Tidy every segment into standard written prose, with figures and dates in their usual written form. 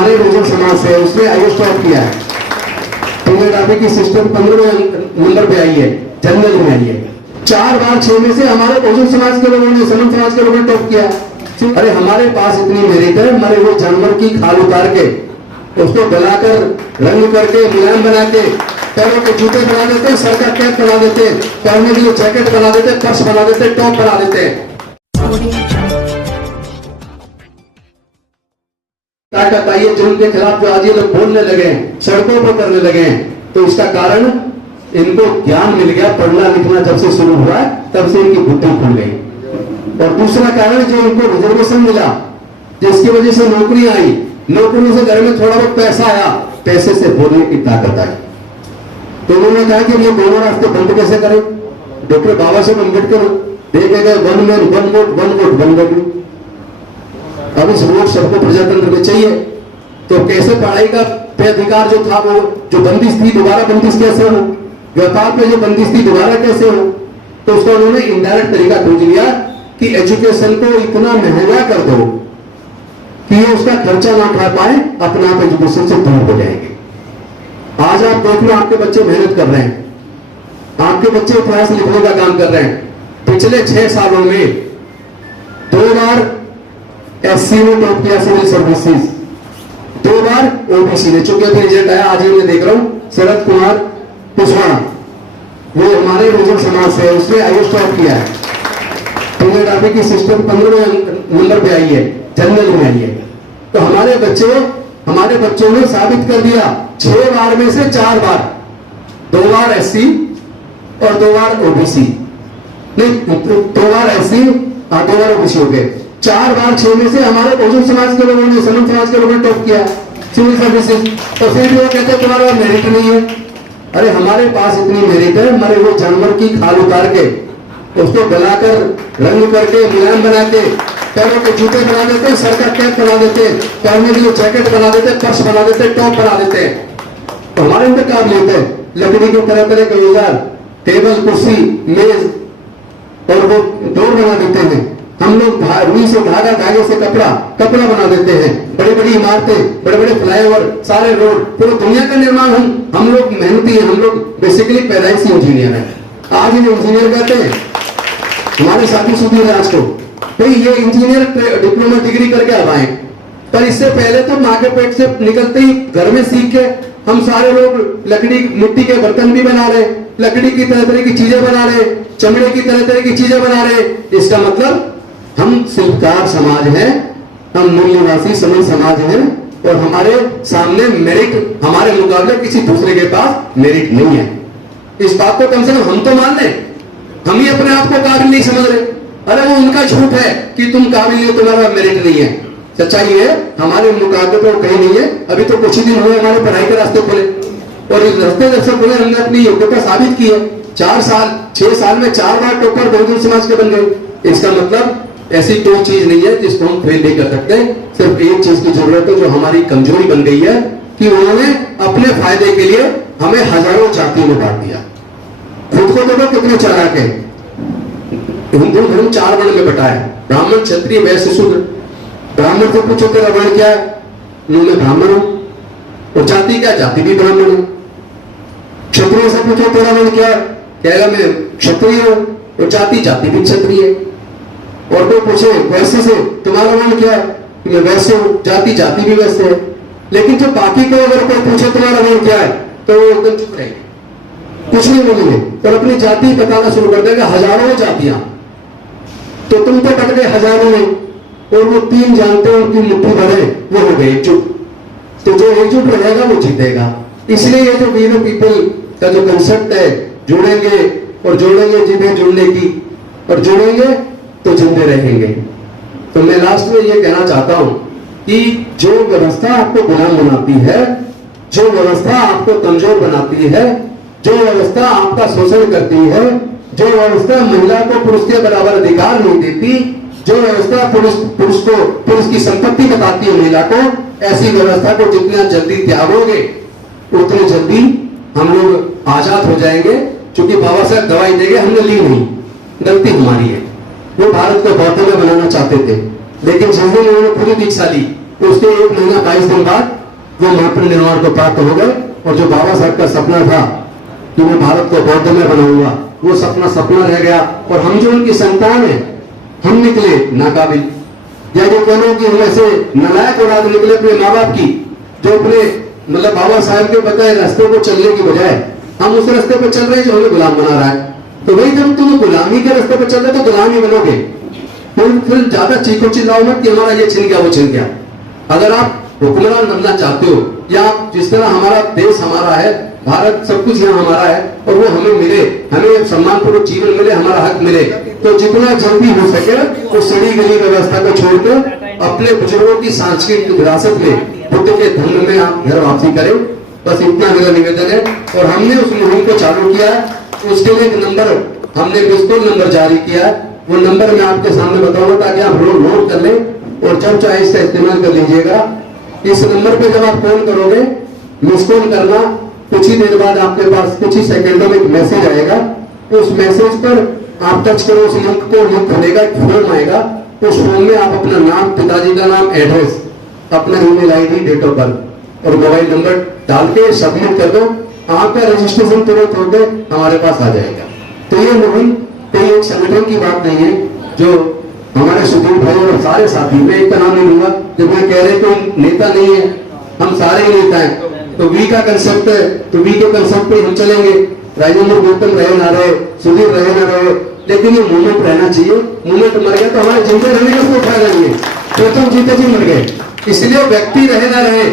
हमारे बहुजन समाज से है, उसने आईएएस टॉप किया है। टीएनडाबी की सिस्टम 15वें नंबर पे आई है, जनरल में आई है। 4 बार 6 में से हमारे बहुजन समाज के लोगों ने, समन समाज के लोगों ने टॉप किया। अरे हमारे पास इतनी मेरिट है, मरे हुए जानवर की खाल उतार के उसको गलाकर रंग करके मुलायम बना के पैरों के जूते बना देते, सर का कैप बना देते, पहनने के लिए जैकेट बना देते, पर्स बना देते, टॉप बना देते। ताकत आई है जुल्म के खिलाफ जो आज ये लोग बोलने लगे हैं, सड़कों पर करने लगे हैं, तो इसका कारण इनको ज्ञान मिल गया। पढ़ना लिखना जब से शुरू हुआ तब से इनकी बुद्धि खुल गई। और दूसरा कारण जो इनको रिजर्वेशन मिला, जिसकी वजह से नौकरी आई, नौकरी से घर में थोड़ा बहुत पैसा आया, पैसे से बोलने की ताकत आई। तो उन्होंने कहा कि ये दोनों रास्ते बंद कैसे करें। डॉक्टर बाबा साहब अम्बेडकर देखे गए 1 मैन 1 वोट 1 वोट 1 वैल्यू। अब इस वोट सबको प्रजातंत्र में चाहिए, तो कैसे पढ़ाई का पे अधिकार जो था, वो जो बंदिश थी दोबारा बंदिश कैसे हो, व्यापार पे जो बंदिश थी दोबारा कैसे हो। तो उसका उन्होंने इनडायरेक्ट तरीका खोज लिया कि एजुकेशन को इतना महंगा कर दो कि ये उसका खर्चा ना उठा पाए, अपने आप एजुकेशन से दूर हो जाएंगे। आज आप देख लो, आपके बच्चे मेहनत कर रहे हैं, आपके बच्चे इतिहास लिखने का काम कर रहे हैं। पिछले 6 सालों में 2 बार एससी ने टॉप किया सिविल सर्विसेज, 2 बार ओबीसी ने। चूंकि अभी रिजल्ट आया, आज मैं देख रहा हूं, शरद कुमार कुशवाहा, वो हमारे बहुजन समाज से है, उसने आईएएस टॉप किया है। टीएनडाबी की सिस्टम 15वें नंबर पे आई है, जनरल में आई है। तो हमारे बच्चों ने साबित कर दिया, 6 बार में से 4 बार, 2 बार एससी और 2 बार ओबीसी, नहीं 2 बार एससी और 2 बार ओबीसी हो गए। 4 बार 6 में से हमारे बहुजन समाज के लोगों ने, समन समाज के लोगों ने टॉप किया सिविल सर्विसेज। तो फिर भी वो कहते हैं तुम्हारा मेरिट नहीं है। अरे हमारे पास इतनी मेरिट है, मरे हुए जानवर की खाल उतार के उसको गलाकर रंग करके मुलायम बना के पैरों के जूते बना देते, सर का कैप बना देते, पहनने के लिए जैकेट बना देते, पर्स बना देते, टॉप बना देते। तो हमारे अंदर काबिलियत है। लकड़ी के तरह तरह के औजार, टेबल कुर्सी मेज और वो डोर बना देते हैं। हम लोग रुई से धागे से कपड़ा बना देते हैं। बड़ी बड़ी इमारतें, बड़े बड़े फ्लाईओवर, सारे रोड, पूरी दुनिया का निर्माण हम लोग मेहनती हैं। हम लोग बेसिकली पैदाइशी इंजीनियर हैं। आज इन्हें इंजीनियर कहते हैं। हमारे साथी सुधी राज को भाई ये इंजीनियर डिप्लोमा डिग्री करके अब आए, पर इससे पहले तो माँ के पेट से निकलते ही घर में सीख के हम सारे लोग लकड़ी मिट्टी के बर्तन भी बना रहे, लकड़ी की तरह तरह की चीजें बना रहे, चमड़े की तरह तरह की चीजें बना रहे। इसका मतलब हम शिल्पकार समाज हैं, हम मूल्यवासी समन समाज हैं, और हमारे सामने मेरिट, हमारे मुकाबले किसी दूसरे के पास मेरिट नहीं है। इस बात को कम से कम हम तो मान लें। हम ही अपने आप को काबिल नहीं समझ रहे। अरे वो उनका झूठ है कि तुम काबिल हो, तुम्हारा मेरिट नहीं है। सच्चाई है हमारे मुकाबले तो कहीं नहीं है। अभी तो कुछ ही दिन हुए हमारे पढ़ाई के रास्ते खुले, और इस रास्ते जब से खुले हमने अपनी योग्यता साबित की है। 6 साल में 4 बार टॉपर बहुजन समाज के बन गए। इसका मतलब ऐसी कोई चीज नहीं है जिसको हम फेल नहीं कर सकते। सिर्फ एक चीज की जरूरत है जो हमारी कमजोरी बन गई है, कि उन्होंने अपने फायदे के लिए हमें हजारों जातियों में बांट दिया। खुद को तो कितने चालाक है। हिंदू धर्म 4 वर्ण में बटा है, ब्राह्मण क्षत्रिय वैश्य शूद्र। ब्राह्मण से पूछो तेरा वर्ण क्या है, मैं ब्राह्मण हूं। और जाति क्या, जाति भी ब्राह्मण है। क्षत्रिय से पूछो तेरा वर्ण क्या है, कहेगा मैं क्षत्रिय हूं, और जाति भी क्षत्रिय है। और कोई पूछे वैश्य से तुम्हारा वर्ण क्या है, मैं वैश्य हूं, जाति भी वैश्य है। लेकिन जो बाकी को अगर कोई पूछे तुम्हारा वर्ण क्या है, तो वो एकदम चुप रहेंगे, कुछ नहीं बोलेंगे, और अपनी जाति बताना शुरू कर देगा। हजारों जातियां, तो तुम तो बट गए हजारों में, और वो 3 जानते हैं उनकी मुट्ठी भरे, वो हो गए एकजुट। तो जो एकजुट रहेगा वो जीतेगा। इसलिए ये जो वी द पीपल का जो कंसेप्ट है, जुड़ेंगे और जोड़ेंगे जिन्हें जुड़ने की, और जुड़ेंगे तो जिंदे रहेंगे। तो मैं लास्ट में ये कहना चाहता हूं कि जो व्यवस्था आपको गुलाम बनाती है, जो व्यवस्था आपको कमजोर बनाती है, जो व्यवस्था आपका शोषण करती है, जो व्यवस्था महिला को पुरुष के बराबर अधिकार नहीं देती, जो व्यवस्था पुरुष की संपत्ति बताती है महिला को, ऐसी व्यवस्था को जितना जल्दी त्यागोगे उतनी जल्दी हम लोग आजाद हो जाएंगे। क्योंकि बाबा साहब दवाई देंगे, हमने ली नहीं, गलती हमारी है। वो भारत को बौद्धों में बनाना चाहते थे, लेकिन जिस दिन उन्होंने खुद दीक्षा ली उसके 1 महीना 22 दिन बाद वो महापरिनिर्वाण को प्राप्त हो गए। और जो बाबा साहब का सपना था कि मैं भारत को बौद्धमय बनाऊंगा, वो सपना रह गया। और हम जो उनकी संतान है, हम निकले नाकाबिल, या जो कहना कि हम ऐसे नालायक औलाद निकले अपने माँ बाप की, जो अपने मतलब बाबा साहब के बताए रास्ते को चलने की बजाय हम उस रास्ते पर चल रहे हैं जो हमें गुलाम बना रहा है। तो वही जब तुम गुलामी के रास्ते पर चल रहे तो गुलाम ही बनोगे। फिर ज्यादा चीखो चिल्लाओ मत कि हमारा ये छिन गया वो छिन गया। अगर आप हुक्मरान बनना चाहते हो, या जिस तरह हमारा देश हमारा है, भारत सब कुछ यहाँ हमारा है और वो हमें मिले, हमें सम्मानपूर्वक जीवन मिले, हमारा हक मिले, तो जितना जल्दी हो सके वो सड़ी गली व्यवस्था को छोड़कर अपने बुजुर्गों की सांस्कृतिक विरासत में, बुद्ध के धर्म में आप घर वापसी करें। बस इतना मेरा निवेदन है। और हमने उस मुहिम को चालू किया, उसके लिए एक नंबर हमने मिसकॉल नंबर जारी किया। वो नंबर मैं आपके सामने बताऊंगा ताकि आप नोट कर लें और जब चाहे इसका इस्तेमाल कर लीजिएगा। इस नंबर पे जब आप फोन करोगे, मिस कॉल करना, कुछ ही देर बाद आपके पास कुछ ही सेकंडों में एक मैसेज आएगा। उस मैसेज पर आप टच करो, उस लिंक को, लिंक खुलेगा, एक फॉर्म आएगा। उस फॉर्म में आप अपना नाम, पिताजी का नाम, एड्रेस, अपना email ID, date of birth और मोबाइल नंबर डाल के सबमिट कर दो। आपका रजिस्ट्रेशन तुरंत होकर हमारे पास आ जाएगा। तो ये मुहिम कोई एक संगठन की बात नहीं है। जो हमारे सुधीर भाई और सारे साथी, मैं एक का नाम नहीं लूंगा, जब मैं कह रहे कोई नेता नहीं है, हम सारे ही नेता हैं। तो वी का कंसेप्ट है, तो वी के कंसेप्ट पे हम चलेंगे। राजेंद्र गौतम रहे ना रहे, सुधीर रहे ना रहे, लेकिन ये मूवमेंट रहना चाहिए। मूवमेंट मर गया तो हमारे जिंदे रहने का कोई फायदा नहीं है। प्रथम जीते जी मर गए, इसलिए व्यक्ति रहे ना रहे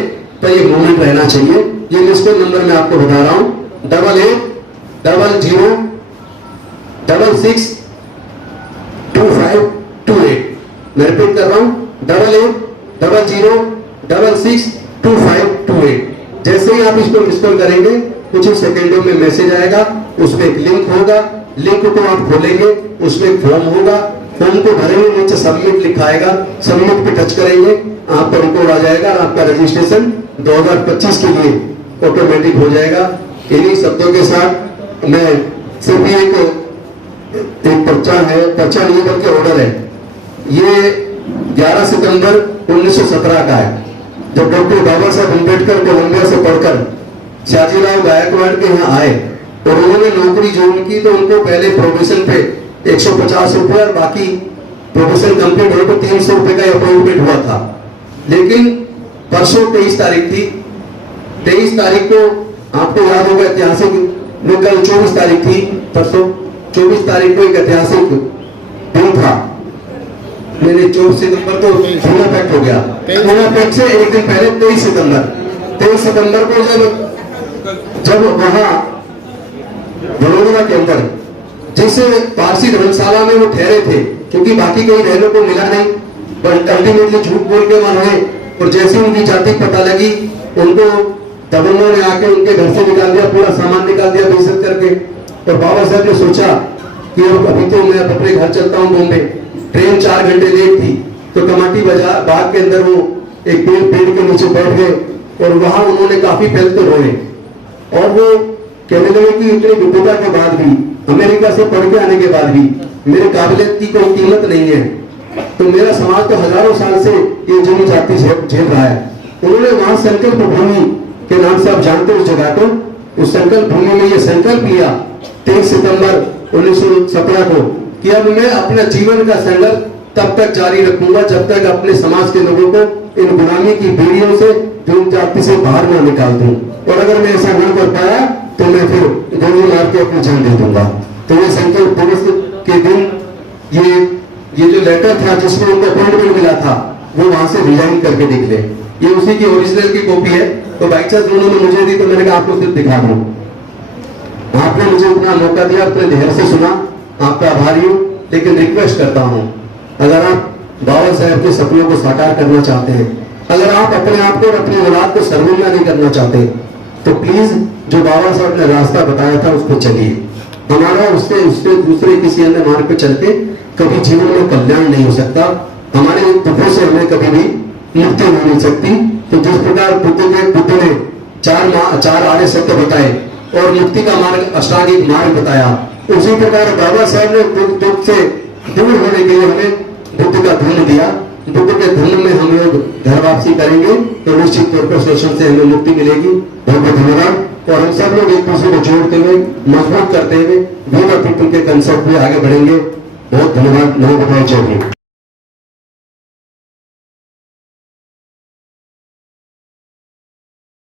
तो ये मूवमेंट रहना चाहिए। ये लिस्ट नंबर मैं आपको बता रहा हूँ, 8800 66 2528। मैं रिपीट कर रहा हूँ, 8800 66 2528। जैसे ही आप इसको इंस्टॉल करेंगे, कुछ ही सेकंडों में मैसेज आएगा, उसमें एक लिंक होगा, लिंक को आप खोलेंगे, उसमें एक फॉर्म होगा, फॉर्म को भरेंगे, नीचे सबमिट लिखा आएगा, सबमिट पे टच करेंगे, आपका रिकॉर्ड आ जाएगा, आपका रजिस्ट्रेशन 2025 के लिए ऑटोमेटिक हो जाएगा। इन्हीं शब्दों के साथ मैं सिर्फ एक पर्चा है, पर्चा नहीं बल्कि ऑर्डर है। ये 11 सितंबर 1917 का है, जब डॉक्टर बाबा साहब अम्बेडकर कोलंबिया से पढ़कर शाजीराव गायकवाड़ के यहाँ आए और उन्होंने नौकरी ज्वाइन की, तो उनको पहले प्रोबेशन पे 150 रुपए और बाकी प्रोबेशन कंप्लीट होने पर 300 रुपए का अपॉइंटमेंट हुआ था। लेकिन परसों 23 तारीख थी, 23 तारीख को आपको याद होगा ऐतिहासिक, में कल 24 तारीख थी, परसों 24 तारीख को एक ऐतिहासिक दिन था। मैंने 24 सितंबर को पूरा पैक्ट हो गया, पूरा पैक्ट से एक दिन पहले 23 सितंबर को जब वहां वडोदरा के अंदर जिस पारसी धर्मशाला में वो ठहरे थे, क्योंकि बाकी कहीं रहने को मिला नहीं, पर अल्टीमेटली झूठ बोल के वहां रहे। और जैसे उनकी जाति पता लगी, उनको तबन्नों ने आके उनके घर से निकाल दिया, पूरा सामान निकाल दिया बेइज्जत करके। और बाबा साहब ने सोचा कि अब अभी तो मैं अपने घर चलता हूँ बॉम्बे, ट्रेन 4 घंटे लेट थी, तो कमाटी बाजार बाग के अंदर वो एक पेड़ के नीचे बैठ गए और वहां उन्होंने काफी फैलते रोए। और वो कहने लगे कि इतनी विद्वता के बाद भी, अमेरिका से पढ़ के आने के बाद भी मेरे काबिलियत की कोई कीमत नहीं है, तो मेरा समाज तो हजारों साल से ये जुनी जाति झेल रहा है। उन्होंने वहां संकल्प भूमि के नाम से, आप जानते हो उस जगह को, उस संकल्प भूमि में ये संकल्प लिया 23 सितंबर 1917 को कि अब मैं अपना जीवन का संघर्ष तब तक जारी रखूंगा जब तक अपने समाज के लोगों को इन गुलामी की बीड़ियों से, जुन जाति से बाहर न निकाल दूं। और अगर मैं ऐसा न कर पाया तो मैं फिर गोली मार के अपनी जान दे दूंगा। तो ये संकल्प दिवस के दिन ये जो लेटर था जिसमें उनको अपॉइंटमेंट मिला था, वो वहां से रिजाइन करके निकले। ये उसी की ओरिजिनल की कॉपी है। तो बाई चांस उन्होंने मुझे दी, तो मैंने कहा आपको सिर्फ दिखा दूं। आपने मुझे इतना मौका दिया, अपने धैर्य से सुना, आपका आभारी हूँ। लेकिन रिक्वेस्ट करता हूँ, अगर आप बाबा साहब के सपनों को साकार करना चाहते हैं, अगर आप अपने आप को और अपनी औलाद को शर्मिंदा नहीं करना चाहते, तो प्लीज जो बाबा साहब ने रास्ता बताया था उस पर चलिए। हमारा उससे दूसरे किसी अन्य मार्ग पे चलते कभी जीवन में कल्याण नहीं हो सकता, हमारे दुखों से हमें कभी भी मुक्ति हो नहीं सकती। तो जिस प्रकार बुद्ध ने चार आर्य सत्य बताए और मुक्ति का मार्ग, अष्टांगिक मार्ग बताया, उसी प्रकार बाबा साहब ने दुख से दूर होने के लिए हमें बुद्ध का धर्म दिया। बुद्ध के धर्म में हम लोग घर वापसी करेंगे तो निश्चित तौर पर शोषण से हमें मुक्ति मिलेगी। बहुत बहुत धन्यवाद। और हम सब लोग एक दूसरे को जोड़ते हुए, मजबूत करते हुए वी द पीपल के कंसेप्ट में आगे बढ़ेंगे। बहुत धन्यवाद। नमो बुद्धाय। जय हिंद।